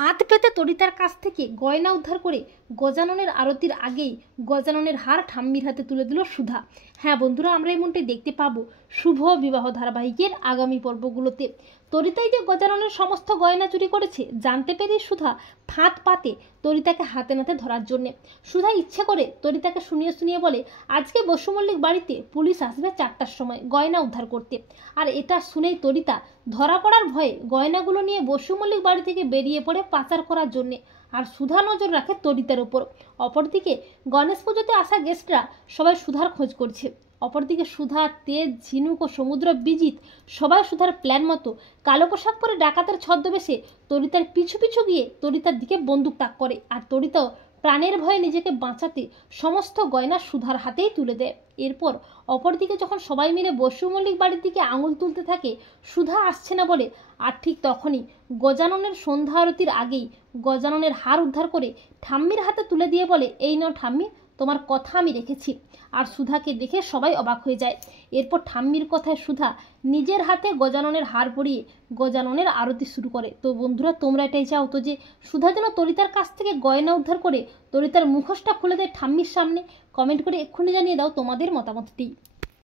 হাত পেতে তরিতার কাছ থেকে গয়না উদ্ধার করে গজাননের আরতির আগেই গজাননের হার ঠাম্মির হাতে তুলে দিল সুধা। হ্যাঁ বন্ধুরা, আমরা এমনটাই দেখতে পাবো শুভ বিবাহ ধারাবাহিকের আগামী পর্বগুলোতে। তরিতাই যে গজাননের সমস্ত গয়না চুরি করেছে জানতে পেরে সুধা ফাঁদ পাতে তরিতাকে হাতে নাতে ধরার জন্যে। সুধা ইচ্ছে করে তরিতাকে শুনিয়ে শুনিয়ে বলে, আজকে বসু মল্লিক বাড়িতে পুলিশ আসবে 4টার সময় গয়না উদ্ধার করতে। আর এটা শুনেই তরিতা ধরা পড়ার ভয়ে গয়নাগুলো নিয়ে বসু মল্লিক বাড়ি থেকে বেরিয়ে পড়ে পাচার করার জন্যে। আর সুধা নজর রাখে তরিতার উপর। অপরদিকে গণেশ পুজোতে আসা গেস্টরা সবাই সুধার খোঁজ করছে। অপরদিকে সুধা, তেজ, ঝিনুক ও সমুদ্র বিজিত সবাই সুধার প্ল্যান মতো কালো পোশাক পরে ডাকাতের ছদ্মবেশে তরিতার পিছু পিছু গিয়ে তরিতার দিকে বন্দুক তাক করে। আর তরিতাও প্রাণের ভয়ে নিজেকে বাঁচাতে সমস্ত গয়না সুধার হাতেই তুলে দেয়। এরপর অপরদিকে যখন সবাই মিলে বসু মল্লিক বাড়ির দিকে আঙুল তুলতে থাকে সুধা আসছে না বলে, আর ঠিক তখনই গজাননের সন্ধ্যা আরতির আগেই গজাননের হার উদ্ধার করে ঠাম্মির হাতে তুলে দিয়ে বলে, এই নাও ঠাম্মি, তোমার কথা আমি রেখেছি। আর সুধাকে দেখে সবাই অবাক হয়ে যায়। এরপর ঠাম্মির কথায় সুধা নিজের হাতে গজাননের হার পরিয়ে গজাননের আরতি শুরু করে। তো বন্ধুরা, তোমরা এটাই চাও তো যে সুধা যেন তরিতার কাছ থেকে গয়না উদ্ধার করে তরিতার মুখোশটা খুলে দেয় ঠাম্মির সামনে? কমেন্ট করে এক্ষুনি জানিয়ে দাও তোমাদের মতামতটি।